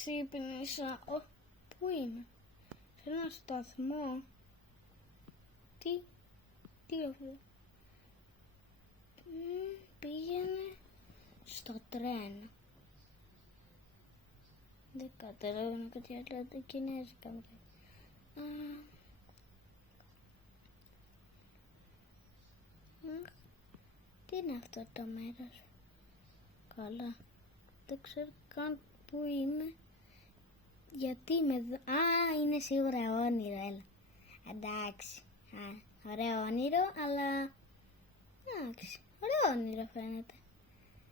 ξύπνησα. Πού είμαι? Σε ένα σταθμό. Τι αυτό? Πήγαινε στο τρένο. Δεν καταλαβαίνω κάτι άλλο, το κινέζικα μου. Τι είναι αυτό το μέρος? Καλά, δεν ξέρω καν που είμαι. Γιατί είμαι εδώ? Είναι σίγουρα όνειρο, έλα. Εντάξει, ωραίο όνειρο, αλλά εντάξει, ωραίο όνειρο φαίνεται.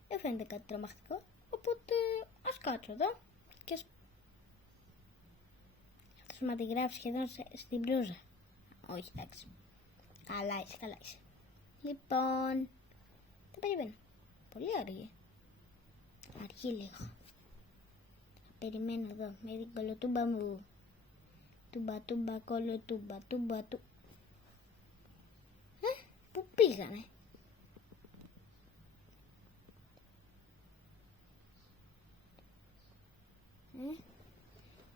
Δεν φαίνεται κάτι τρομακτικό, οπότε ας κάτσω εδώ και αυτός μου αντιγράφει σχεδόν στην μπλούζα. Όχι, εντάξει. Καλά είσαι. Λοιπόν, δεν περιμένω. Πολύ αργή. Αργή λίγο. Περιμένω εδώ με την κολοτούμπα μου. Τούμπα, κολοτούμπα, τούμπα. Πού πήγανε?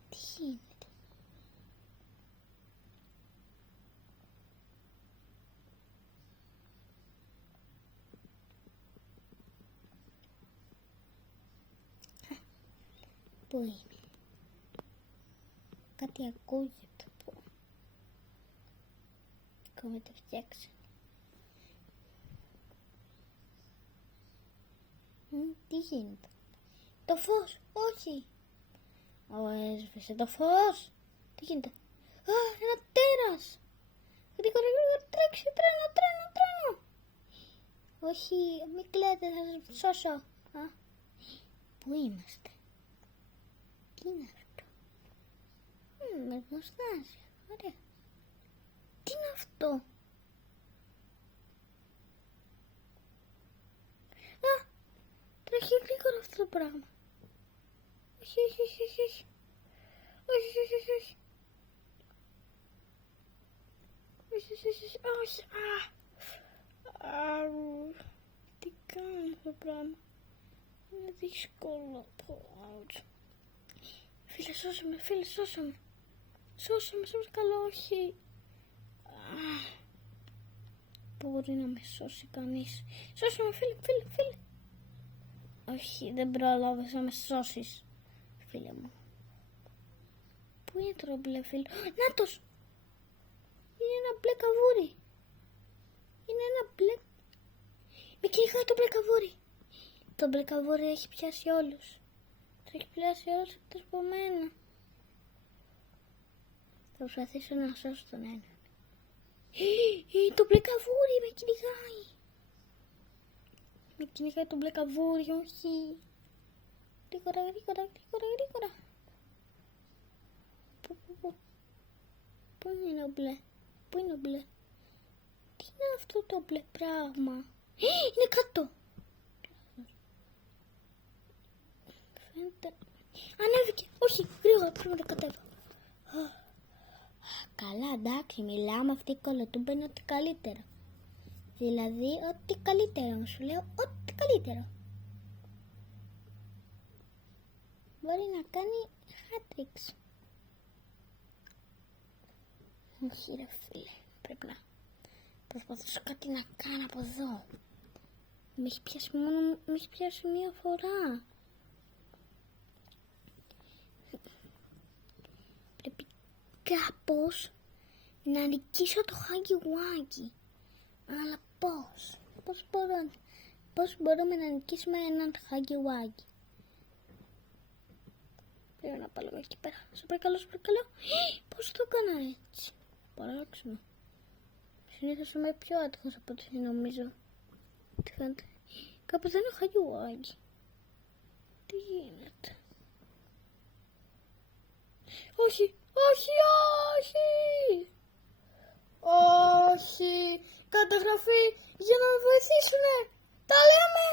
Τι γίνεται? Πού είμαι? Κάτι ακούγεται που ακόμα το φτιάξα. Τι γίνεται? Το φως, όχι. Έσβησε το φως. Τι γίνεται? Ένα τέρας. Γρήγορα, τρέξει, τρένο. Όχι, μην κλαίτε, θα σας σώσω. Πού είμαστε? Τι είναι αυτό? Με γνωστάζει. Ωραία. Τι είναι αυτό? Τρέχει γρήγορα αυτό το πράγμα. Όχι. Τι κάνει αυτό το πράγμα? Είναι δύσκολο. Φίλε, σώσε με. Σώσε με, καλό, όχι. Μπορεί να με σώσει κανείς? Σώσε με, φίλε. Όχι, δεν προλάβες να με σώσεις, φίλε μου. Πού είναι το μπλε, φίλε? Νάτος! Είναι ένα μπλε καβούρι. Με κυνηγάει το μπλε καβούρι. Το μπλε καβούρι έχει πιάσει όλους. Το έχει πιάσει όλους εκτός από μένα. Θα προσπαθήσω να σώσω τον έναν. Το μπλε καβούρι με κυνηγάει. Με κυνηγάει το μπλε καβούρι, όχι. Γρήγορα. Πού είναι ο μπλε? Τι είναι αυτό το μπλε πράγμα? Είναι κάτω. Φαίνεται. Ανέβηκε. Όχι, γρήγορα πρέπει να το κατέβω. Καλά, εντάξει, μιλάμε, αυτή η κολοτούμπα είναι ό,τι καλύτερο. Δηλαδή, ό,τι καλύτερο, σου λέω, ό,τι καλύτερο. Μπορεί να κάνει χάτριξ. Όχι ρε φίλε, πρέπει να προσπαθήσω κάτι να κάνω από εδώ. Με έχει πιάσει μία φορά. Πρέπει κάπως να νικήσω το Χάγκι Βάγκι. Αλλά πώς μπορούμε να νικήσουμε έναν Χάγκι Βάγκι? Πρέπει να πάω εκεί πέρα. Σε παρακαλώ. Πώς το έκανα έτσι? Παράξενο. Συνήθως είμαι πιο άτυχος από ό,τι νομίζω. Τι φαίνεται? Κάπως δεν είναι Χάγκι Βάγκι. Τι γίνεται? Όχι. Καταγραφή για να με βοηθήσουνε. Τα λέμε.